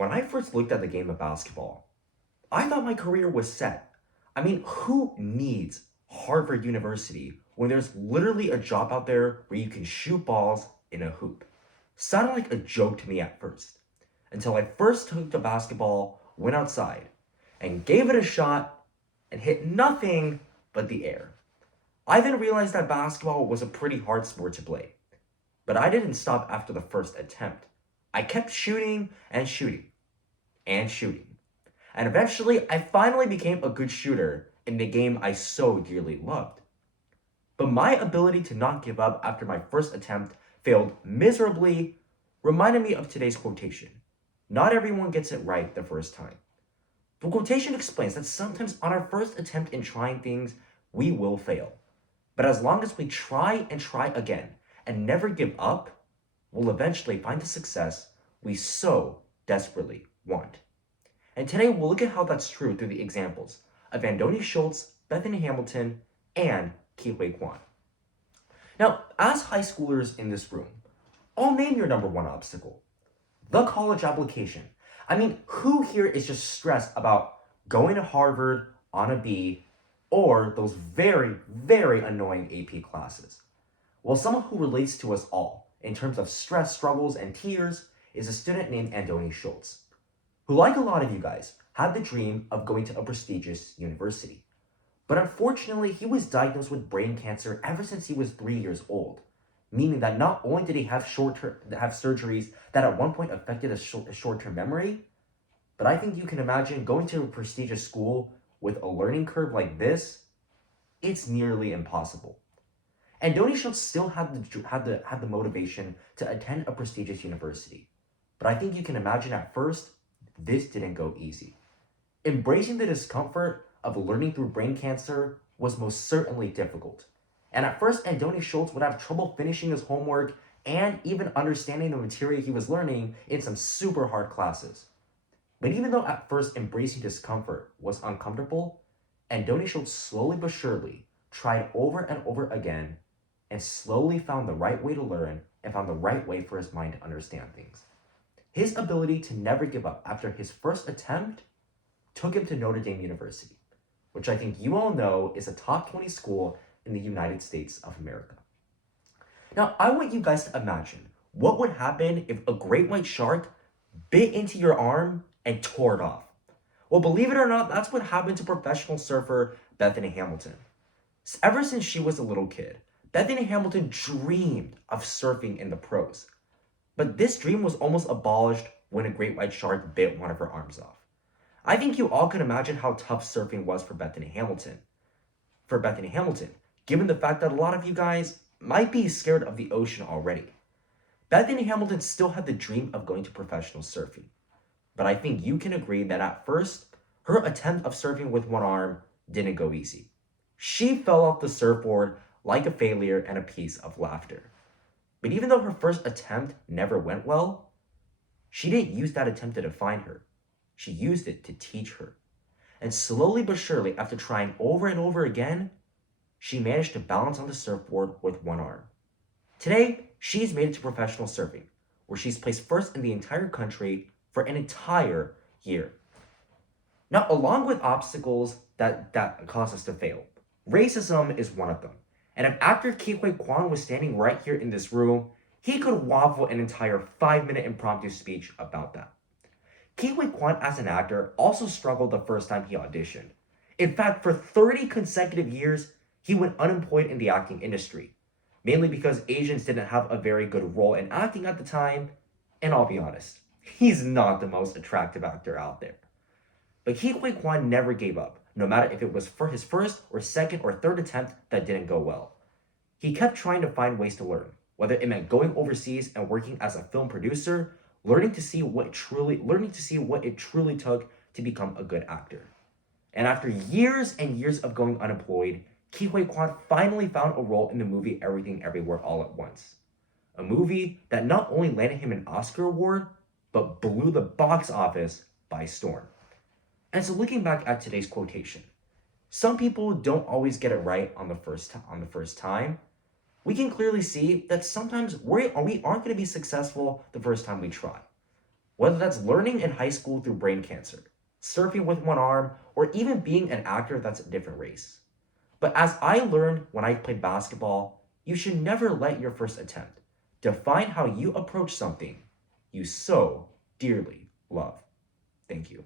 When I first looked at the game of basketball, I thought my career was set. I mean, who needs Harvard University when there's literally a job out there where you can shoot balls in a hoop? Sounded like a joke to me at first, until I first took the basketball, went outside, and gave it a shot and hit nothing but the air. I then realized that basketball was a pretty hard sport to play, but I didn't stop after the first attempt. I kept shooting and shooting and shooting. And eventually, I finally became a good shooter in the game I so dearly loved. But my ability to not give up after my first attempt failed miserably reminded me of today's quotation. Not everyone gets it right the first time. The quotation explains that sometimes on our first attempt in trying things, we will fail. But as long as we try and try again and never give up, we'll eventually find the success we so desperately want. And today we'll look at how that's true through the examples of Andoni Schultz, Bethany Hamilton, and Ke Kwan. Now, as high schoolers in this room, I'll name your number one obstacle: the college application. I mean, who here is just stressed about going to Harvard on a B or those very, very annoying AP classes? Well, someone who relates to us all in terms of stress, struggles, and tears is a student named Andoni Schultz, who, like a lot of you guys, had the dream of going to a prestigious university. But unfortunately, he was diagnosed with brain cancer ever since he was 3 years old, meaning that not only did he have surgeries that at one point affected his short-term memory, but I think you can imagine going to a prestigious school with a learning curve like this, it's nearly impossible. And Andoni Schultz still had the motivation to attend a prestigious university. But I think you can imagine at first, this didn't go easy. Embracing the discomfort of learning through brain cancer was most certainly difficult. And at first, Andoni Schultz would have trouble finishing his homework and even understanding the material he was learning in some super hard classes. But even though at first embracing discomfort was uncomfortable, Andoni Schultz slowly but surely tried over and over again and slowly found the right way to learn and found the right way for his mind to understand things. His ability to never give up after his first attempt took him to Notre Dame University, which I think you all know is a top 20 school in the United States of America. Now, I want you guys to imagine what would happen if a great white shark bit into your arm and tore it off. Well, believe it or not, that's what happened to professional surfer Bethany Hamilton. Ever since she was a little kid, Bethany Hamilton dreamed of surfing in the pros. But this dream was almost abolished when a great white shark bit one of her arms off. I think you all can imagine how tough surfing was for Bethany Hamilton. Given the fact that a lot of you guys might be scared of the ocean already. Bethany Hamilton still had the dream of going to professional surfing. But I think you can agree that at first, her attempt of surfing with one arm didn't go easy. She fell off the surfboard like a failure and a piece of laughter. But even though her first attempt never went well, she didn't use that attempt to define her. She used it to teach her. And slowly but surely, after trying over and over again, she managed to balance on the surfboard with one arm. Today, she's made it to professional surfing, where she's placed first in the entire country for an entire year. Now, along with obstacles that cause us to fail, racism is one of them. And if actor Ke Kwan was standing right here in this room, he could waffle an entire 5-minute impromptu speech about that. Ke Kwan, as an actor, also struggled the first time he auditioned. In fact, for 30 consecutive years, he went unemployed in the acting industry, mainly because Asians didn't have a very good role in acting at the time, and I'll be honest, he's not the most attractive actor out there. But Ke Kwan never gave up, no matter if it was for his first or second or third attempt that didn't go well. He kept trying to find ways to learn, whether it meant going overseas and working as a film producer, learning to see what it truly took to become a good actor. And after years and years of going unemployed, Ke Kwan finally found a role in the movie Everything Everywhere All at Once. A movie that not only landed him an Oscar award, but blew the box office by storm. And so looking back at today's quotation, some people don't always get it right on the first time. We can clearly see that sometimes we aren't going to be successful the first time we try. whether that's learning in high school through brain cancer, surfing with one arm, or even being an actor that's a different race. But as I learned when I played basketball, you should never let your first attempt define how you approach something you so dearly love. Thank you.